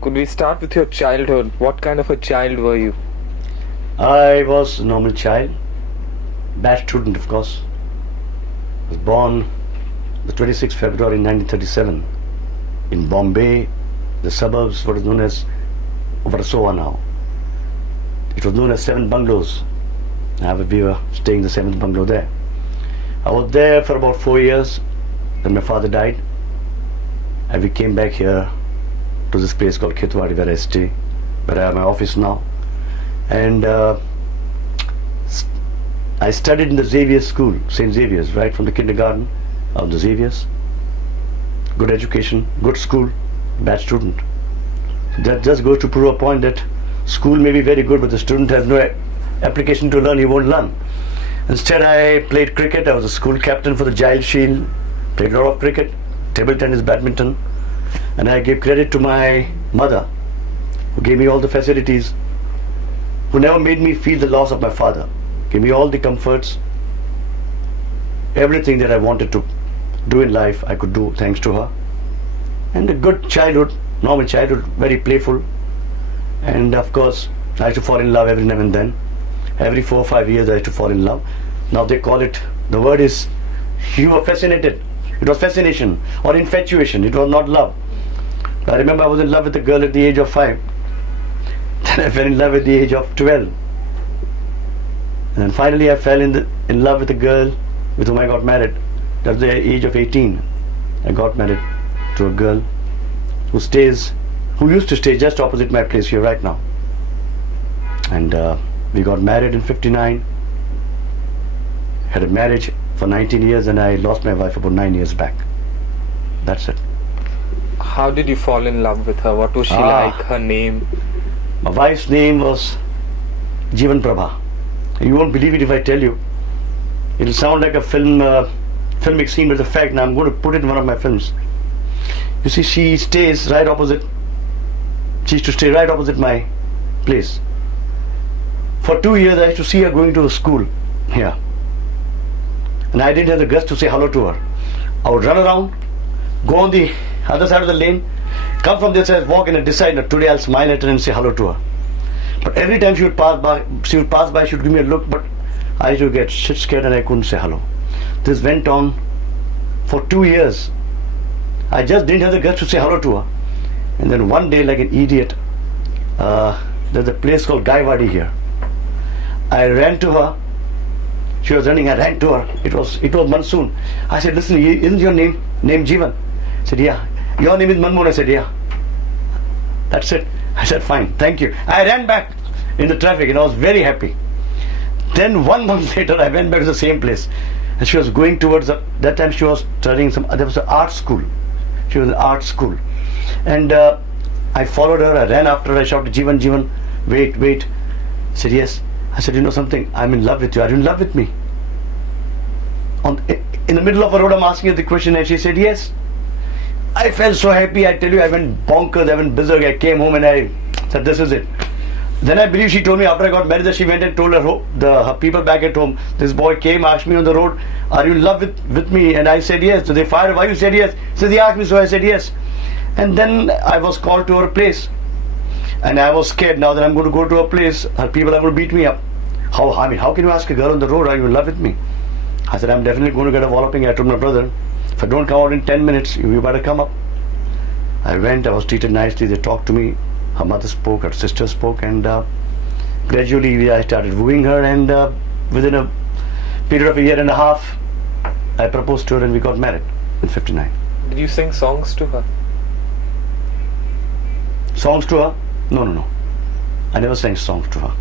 Could we start with your childhood? What kind of a child were you? I was a normal child, bad student of course. I was born the 26th February 1937 in Bombay, the suburbs, what is known as Warsaw now. It was known as Seven Bungalows. We were staying in the seventh bungalow there. I was there for about 4 years. Then my father died, and we came back here to this place called Khetwadi, where I stay, where I have my office now. And I studied in the Xavier School, St. Xavier's, right from the kindergarten of the Xavier's. Good education, good school, bad student. That just goes to prove a point that school may be very good, but the student has no application to learn, he won't learn. Instead, I played cricket. I was a school captain for the Giles Shield, played a lot of cricket, table tennis, badminton, and I gave credit to my mother, who gave me all the facilities, who never made me feel the loss of my father, gave me all the comforts, everything that I wanted to do in life I could do thanks to her. And a good childhood, normal childhood, very playful. And of course, I used to fall in love every now and then. Every 4 or 5 years I used to fall in love. Now they call it, the word is, you were fascinated. It was fascination or infatuation. It was not love. I remember I was in love with a girl at the age of 5. Then I fell in love at the age of 12. And then finally I fell in love with a girl with whom I got married. At the age of 18, I got married to a girl who used to stay just opposite my place here right now. And we got married in 59, had a marriage for 19 years, and I lost my wife about 9 years back. That's it. How did you fall in love with her? What was she like? Her name? My wife's name was Jeevan Prabha. You won't believe it if I tell you. It'll sound like a filmic scene, but the fact, now I'm going to put it in one of my films. You see, she stays right opposite. She used to stay right opposite my place. For 2 years, I used to see her going to a school here. And I didn't have the guts to say hello to her. I would run around, go on the other side of the lane, come from this side, walk in and decide that today I'll smile at her and say hello to her. But every time she would pass by, she would give me a look, but I used to get shit scared and I couldn't say hello. This went on for 2 years. I just didn't have the guts to say hello to her. And then one day, like an idiot, there's a place called Gaiwadi here. I ran to her. She was running. I ran to her. It was monsoon. I said, "Listen, isn't your name Jeevan?" I said, "Yeah." "Your name is Manmohan?" I said, "Yeah." That's it. I said, "Fine, thank you." I ran back in the traffic and I was very happy. Then 1 month later, I went back to the same place, and she was going towards that time she was studying there was an art school. She was in art school, and I followed her. I ran after her. I shouted, "Jeevan, Jeevan, wait, wait." I said, "Yes." I said, "You know something? I'm in love with you. Are you in love with me?" In the middle of a road, I'm asking her the question, and she said, "Yes." I felt so happy. I tell you, I went bonkers. I went berserk. I came home and I said, "This is it." Then I believe she told me after I got married that she went and told her people back at home, "This boy came, asked me on the road, 'Are you in love with me?' And I said yes." So they fired, "Why you said yes?" So they asked me, so I said yes. And then I was called to her place. And I was scared now that I'm going to go to a place, her people are going to beat me up. How can you ask a girl on the road, "Are you in love with me?" I said, "I'm definitely going to get a walloping." I told my brother, "If I don't come out in 10 minutes, you better come up." I went, I was treated nicely, they talked to me. Her mother spoke, her sister spoke, and gradually I started wooing her, and within a period of a year and a half, I proposed to her and we got married in 59. Did you sing songs to her? Songs to her? No. I never sang songs to her.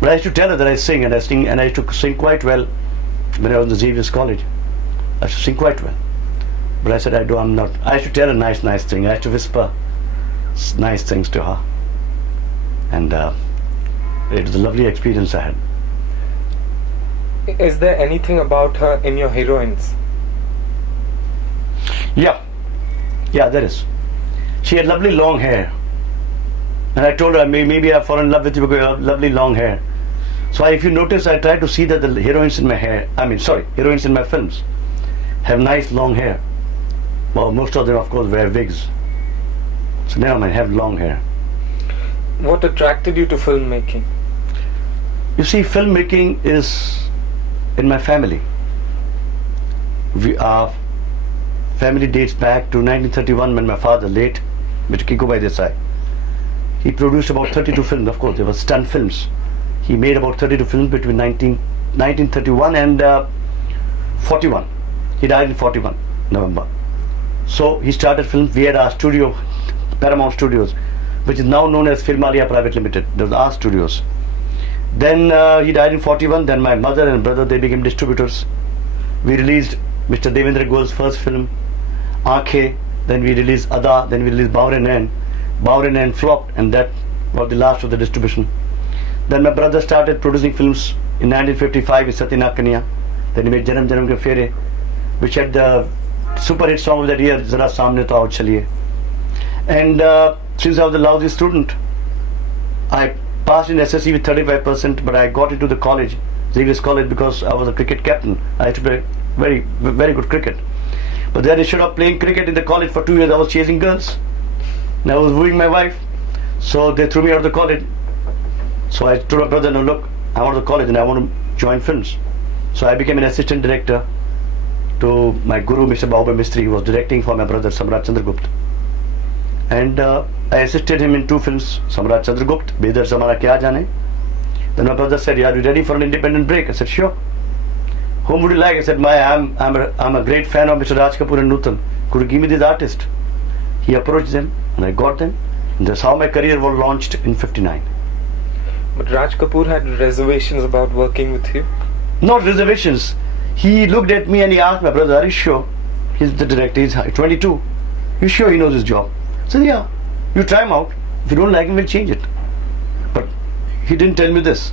But I used to tell her that I sing, and I used to sing quite well when I was in the Xavier's College. I used to sing quite well. But I said, I'm not. I used to tell her nice things. I used to whisper nice things to her. And it was a lovely experience I had. Is there anything about her in your heroines? Yeah, there is. She had lovely long hair. And I told her, maybe I've fallen in love with you because you have lovely long hair. So if you notice, I try to see that the heroines in my films have nice long hair. Well, most of them, of course, wear wigs. So never mind, have long hair. What attracted you to filmmaking? You see, filmmaking is in my family. Our family dates back to 1931 when my father, late Mr. Kikubai Desai, he produced about 32 films. Of course, they were stunt films. He made about 32 films between 1931 and 41. He died in 41, November. So he started films. We had our studio, Paramount Studios, which is now known as Filmalia Private Limited. Those are our studios. Then he died in 41. Then my mother and brother, they became distributors. We released Mr. Devendra Goel's first film, Aankhein. Then we released Ada. Then we released Bawre Nain. Bawre Nain flopped, and that was the last of the distribution. Then my brother started producing films in 1955 with Satyanath Kanya. Then he made Janam Janam Ke Fere, which had the super hit song of that year, Zara Samne To Aao Chaliye. And since I was a lousy student, I passed in SSC with 35%, but I got into the college, Xavier's College, because I was a cricket captain. I had to play very, very good cricket. But then instead of playing cricket in the college for 2 years, I was chasing girls. And I was wooing my wife. So they threw me out of the college. So I told my brother, no, look, I want to college and I want to join films. So I became an assistant director to my guru, Mr. Bahubali Mistry, who was directing for my brother, Samrat Chandragupta. And I assisted him in 2 films, Samrat Chandragupta, Bedar Zamana Kya Jane. Then my brother said, are you ready for an independent break? I said, sure. Whom would you like? I said, I'm a great fan of Mr. Raj Kapoor and Nutan. Could you give me this artist? He approached them and I got them. And that's how my career was launched in 59. But Raj Kapoor had reservations about working with you? Not reservations. He looked at me and he asked my brother, are you sure? He's the director, he's 22. You sure he knows his job? I said, yeah. You try him out. If you don't like him, we'll change it. But he didn't tell me this.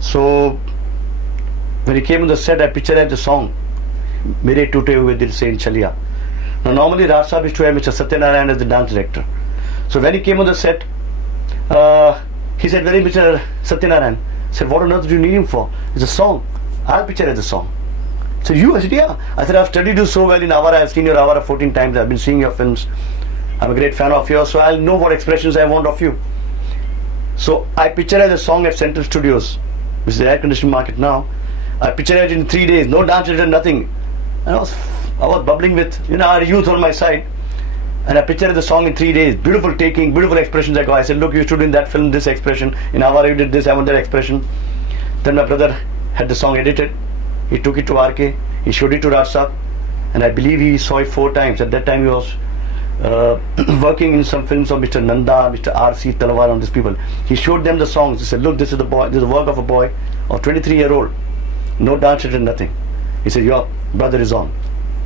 So when he came on the set, I pictured the song, Mere Tute Hue Dil Se in Chaliya. Now normally Raj Sahab used to have Mr. Satyanarayan as the dance director. So when he came on the set, he said, where is Mr. Satyanarayan? I said, what on earth do you need him for? It's a song. I'll picture as a song. So you? I said, yeah. I said, I've studied you so well in Avara. I've seen your Avara 14 times. I've been seeing your films. I'm a great fan of yours, so I'll know what expressions I want of you. So I pictured as a song at Central Studios, which is the air conditioning market now. I pictured it in 3 days, no dance, nothing. And I was bubbling with, our youth on my side. And I pictured the song in 3 days. Beautiful taking, beautiful expressions I got. I said, look, you stood in that film, this expression. In Avara you did this, I want that expression. Then my brother had the song edited. He took it to RK. He showed it to Raj Sahab. And I believe he saw it 4 times. At that time he was working in some films of Mr. Nanda, Mr. R.C. Talwar, and these people. He showed them the songs. He said, look, this is the boy, this is the work of a boy of 23-year-old. No dance, nothing. He said, your brother is on.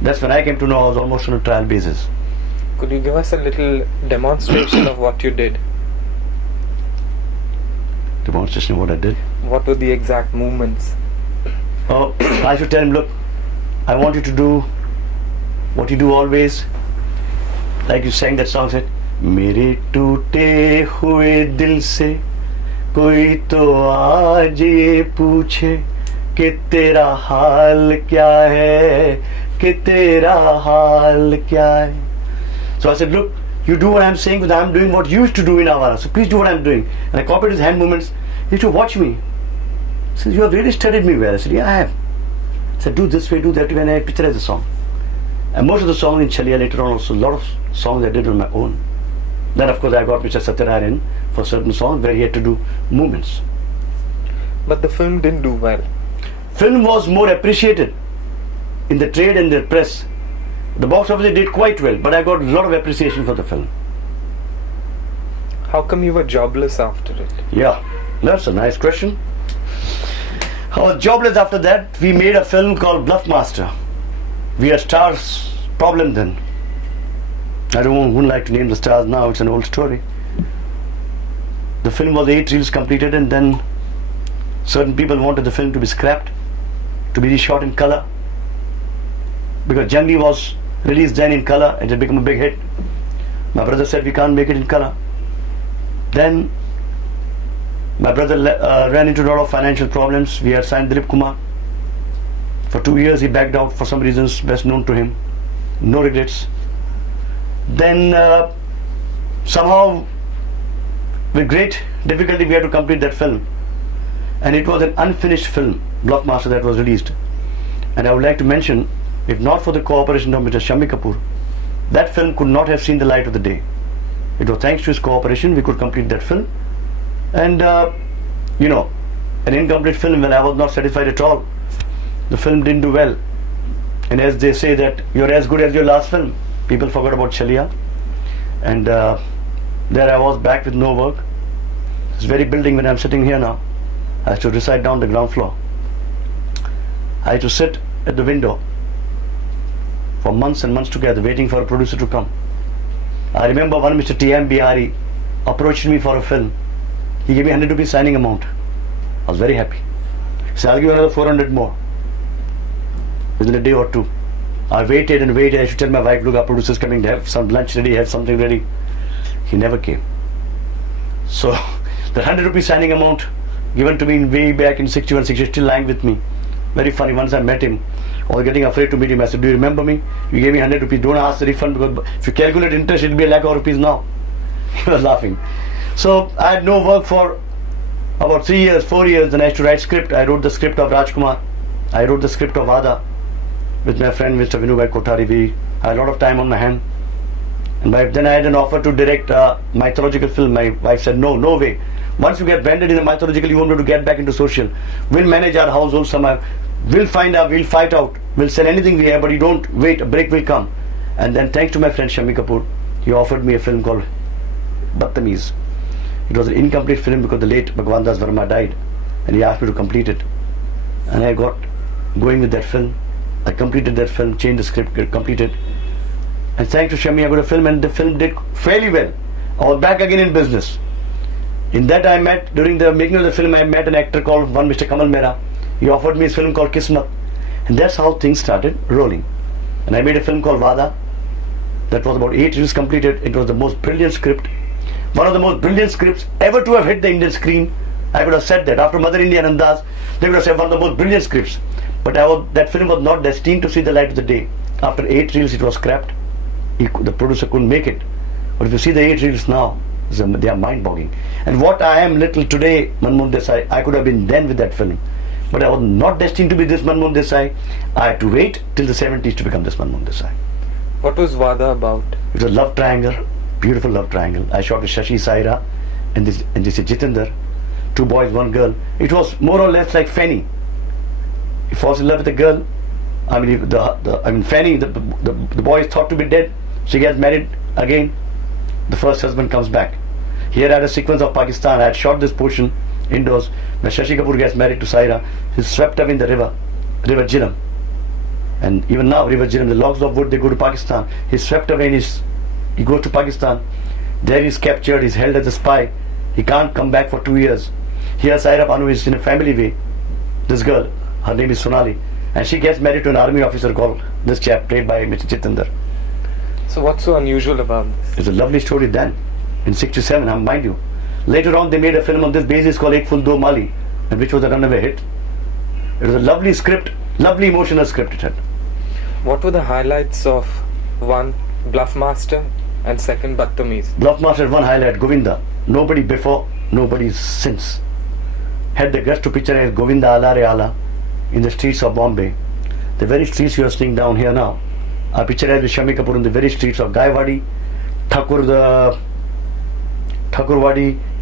That's when I came to know I was almost on a trial basis. Could you give us a little demonstration of what you did? Demonstration of what I did? What were the exact movements? Oh, I should tell him, look, I want you to do what you do always. Like you sang that song, said, मेरे टूटे हुए दिल से कोई तो आज ये पूछे कि तेरा हाल क्या है, कि तेरा हाल क्या है. So I said, look, you do what I'm saying, but I'm doing what you used to do in Avara. So please do what I'm doing. And I copied his hand movements. He used to watch me. He said, you have really studied me well. I said, yeah, I have. I said, do this way, do that way, and I pictured the song. And most of the songs in Chaliya later on, also a lot of songs I did on my own. Then of course I got Mr. Satyanarayan for certain songs where he had to do movements. But the film didn't do well. Film was more appreciated in the trade and the press. The box office did quite well, but I got a lot of appreciation for the film. How come you were jobless after it? Yeah, that's a nice question. I was jobless after that. We made a film called Bluffmaster. We had stars problem then. I wouldn't like to name the stars now, it's an old story. The film was 8 reels completed, and then certain people wanted the film to be scrapped, to be reshot in color. Because Jangi was released then in color, it had become a big hit. My brother said we can't make it in color. Then my brother ran into a lot of financial problems. We had signed Dilip Kumar. For 2 years he backed out for some reasons best known to him. No regrets. Then somehow with great difficulty we had to complete that film. And it was an unfinished film, Bluffmaster, that was released. And I would like to mention, if not for the cooperation of Mr. Shammi Kapoor, that film could not have seen the light of the day. It was thanks to his cooperation we could complete that film. And you know, an incomplete film, when I was not satisfied at all, the film didn't do well. And as they say that you're as good as your last film, people forgot about Chalia. And there I was back with no work. This very building when I'm sitting here now, I had to reside down the ground floor. I had to sit at the window for months and months together waiting for a producer to come. I remember one Mr. T.M. Bihari approached me for a film. He gave me 100 rupees signing amount. I was very happy. He said, I'll give you another 400 more within a day or two. I waited and waited. I should tell my wife, look, our producer's coming to have some lunch ready, have something ready. He never came. So the 100 rupees signing amount given to me way back in 61, 60 is still lying with me. Very funny. Once I met him, I was getting afraid to meet him. I said, do you remember me? You gave me 100 rupees. Don't ask the refund because if you calculate interest, it'll be a lakh of rupees now. He was laughing. So I had no work for about 3 years, 4 years. Then I used to write script. I wrote the script of Rajkumar. I wrote the script of Ada with my friend Mr. Vinubhai Kothari. We had a lot of time on my hand. And then I had an offer to direct a mythological film. My wife said, no, no way. Once you get branded in the mythological, you won't be able to get back into social. We'll manage our household somehow. We'll find out, we'll fight out. We'll sell anything we have, but you don't wait, a break will come. And then thanks to my friend Shammi Kapoor, he offered me a film called Badtameez. It was an incomplete film because the late Bhagwan Das Verma died. And he asked me to complete it. And I got going with that film. I completed that film, changed the script, completed. And thanks to Shammi, I got a film and the film did fairly well. I was back again in business. In that I met, during the making of the film, I met an actor called one Mr. Kamal Mehra. He offered me his film called Kismat. And that's how things started rolling. And I made a film called Vada. That was about 8 years completed. It was the most brilliant script. One of the most brilliant scripts ever to have hit the Indian screen. I would have said that. After Mother India and Andas, they would have said one of the most brilliant scripts. But that film was not destined to see the light of the day. After 8 reels, it was scrapped. The producer couldn't make it. But if you see the 8 reels now, they are mind-boggling. And what I am little today, Manmohan Desai, I could have been then with that film. But I was not destined to be this Manmohan Desai. I had to wait till the 70s to become this Manmohan Desai. What was Vada about? It was a love triangle, beautiful love triangle. I shot with Shashi Saira and this is Jitendra. 2 boys, 1 girl. It was more or less like Fanny. He falls in love with a girl. I mean, Fanny, the boy is thought to be dead. She gets married again. The first husband comes back. Here I had a sequence of Pakistan. I had shot this portion indoors. When Shashi Kapoor gets married to Saira, he's swept up in the river Jhelum. And even now, River Jhelum, the logs of wood, they go to Pakistan. He's swept away and he goes to Pakistan. There he's captured, he's held as a spy. He can't come back for 2 years. Here Saira Banu is in a family way. This girl, her name is Sonali. And she gets married to an army officer called this chap, played by Mr. Jitendra. So what's so unusual about this? It's a lovely story then, in 67, mind you. Later on, they made a film on this basis called Ek Ful Do Mali, and which was a runaway hit. It was a lovely script, lovely emotional script it had. What were the highlights of one, Bluffmaster, and second, Badtameez? Bluffmaster, one highlight, Govinda. Nobody before, nobody since had the guts to picture Govinda Ala Re Ala in the streets of Bombay. The very streets you are seeing down here now are pictured with Shammi Kapoor in the very streets of Gaiwadi, Thakurwadi,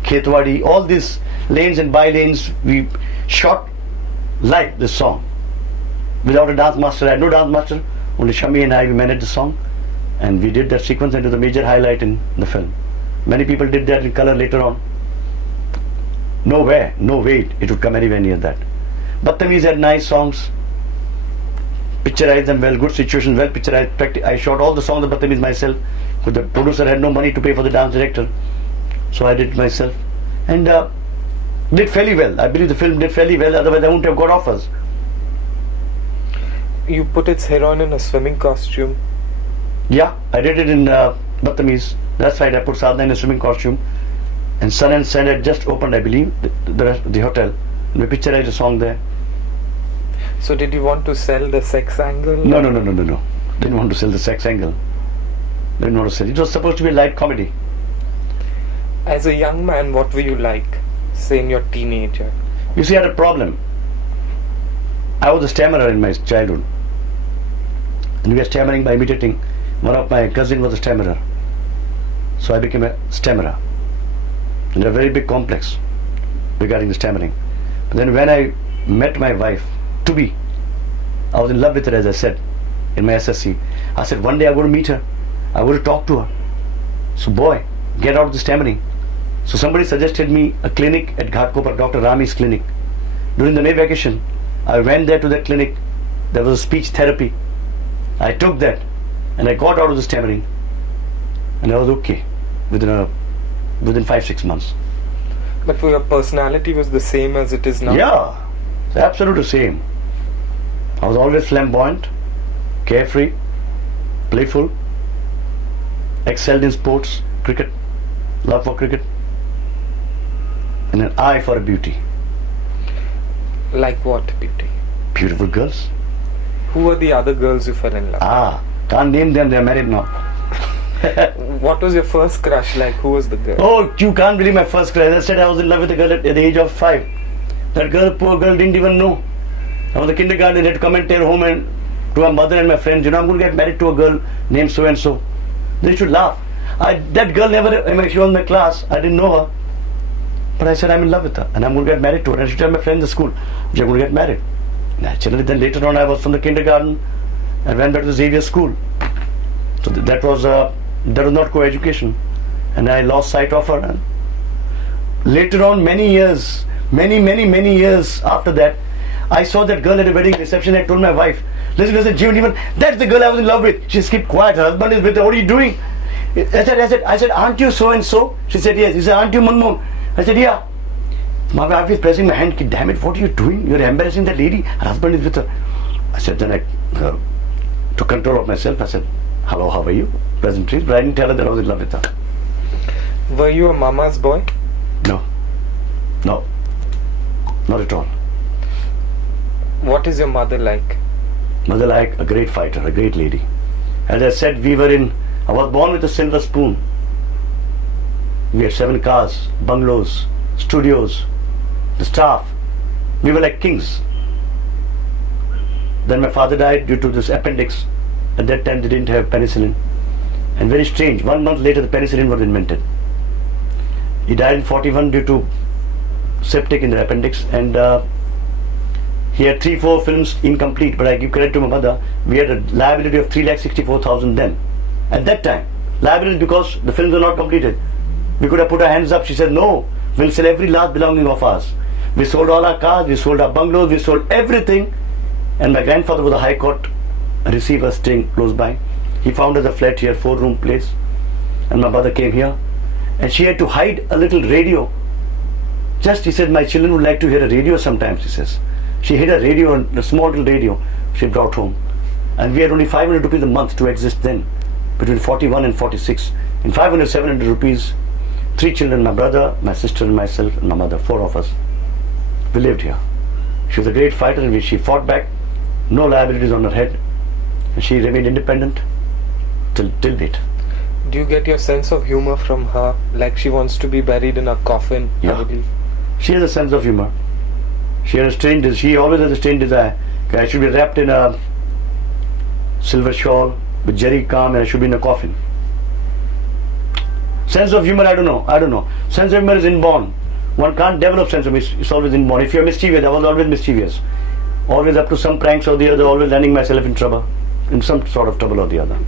Khetwadi, all these lanes and by lanes. We shot live this song without a dance master. I had no dance master, only Shammi and I, we managed the song, and we did that sequence into the major highlight in the film. Many people did that in color later on. No way it would come anywhere near that. Badtameez had nice songs, picturized them well, good situations, well picturized. I shot all the songs of Badtameez myself, because the producer had no money to pay for the dance director. So I did it myself. And did fairly well. I believe the film did fairly well, otherwise I wouldn't have got offers. You put its heroine in a swimming costume. Yeah, I did it in Badtameez. That's right, I put Sadhna in a swimming costume. And Sun and Sand had just opened, I believe, the hotel. And we picturized a song there. So did you want to sell the sex angle? No. Didn't want to sell the sex angle. Didn't want to sell. It was supposed to be a light comedy. As a young man, what were you like, say in your teenager? You see, I had a problem. I was a stammerer in my childhood. And we were stammering by imitating. One of my cousins was a stammerer. So I became a stammerer. And a very big complex regarding the stammering. But then when I met my wife, to be, I was in love with her, as I said, in my SSC. I said, one day I'm going to meet her. I'm going to talk to her. So boy, get out of the stammering. So somebody suggested me a clinic at Ghatkopar, Dr. Rami's clinic. During the May vacation, I went there to that clinic. There was a speech therapy. I took that and I got out of the stammering. And I was okay within 5-6 months. But your personality was the same as it is now? Yeah, it's absolutely the same. I was always flamboyant, carefree, playful, excelled in sports, cricket, love for cricket, and an eye for beauty. Like what beauty? Beautiful girls. Who were the other girls you fell in love with? Can't name them, they're married now. What was your first crush like? Who was the girl? Oh, you can't believe my first crush. As I said, I was in love with a girl at the age of 5. That girl, poor girl, didn't even know. I was in kindergarten, had to come and tell home and to my mother and my friends, I'm going to get married to a girl named so and so. They should laugh. That girl she was in my class, I didn't know her. But I said, I'm in love with her and I'm going to get married to her. And she told my friends in school, you're going to get married. Naturally, then later on, I was from the kindergarten and went back to the Xavier school. So that was not co-education. And I lost sight of her. And later on, many years after that, I saw that girl at a wedding reception. I told my wife, listen, Jeevan, that's the girl I was in love with. She kept quiet. Her husband is with her. What are you doing? I said, aren't you so and so? She said, yes. He said, aren't you Manmohan? I said, yeah. My wife is pressing my hand. Damn it, what are you doing? You're embarrassing that lady. Her husband is with her. I said, then I took control of myself. I said, hello, how are you? Pleasantries. But I didn't tell her that I was in love with her. Were you a mama's boy? No, not at all. What is your mother like? Mother like a great fighter, a great lady. As I said, I was born with a silver spoon. We had 7 cars, bungalows, studios, the staff. We were like kings. Then my father died due to this appendix. At that time they didn't have penicillin. And very strange, 1 month later the penicillin was invented. He died in 41 due to septic in the appendix, and he had 3-4 films incomplete, but I give credit to my mother. We had a liability of 3,64,000 then. At that time, liability because the films were not completed. We could have put our hands up. She said, no, we'll sell every last belonging of ours. We sold all our cars, we sold our bungalows, we sold everything. And my grandfather was a high court receiver staying close by. He found us a flat here, 4-room place. And my mother came here. And she had to hide a little radio. He said, my children would like to hear a radio sometimes, he says. She hid a radio, a small little radio she brought home. And we had only 500 rupees a month to exist then, between 41 and 46. In 500, 700 rupees, 3 children, my brother, my sister and myself and my mother, 4 of us. We lived here. She was a great fighter and she fought back. No liabilities on her head. And she remained independent till date. Do you get your sense of humor from her? Like she wants to be buried in a coffin, Yeah. I believe. She has a sense of humor. She always has a strange desire. I should be wrapped in a silver shawl with jerry calm and I should be in a coffin. Sense of humor, I don't know. Sense of humor is inborn. One can't develop sense of humor. It's always inborn. If you're mischievous, I was always mischievous. Always up to some pranks or the other, always landing myself in trouble. In some sort of trouble or the other.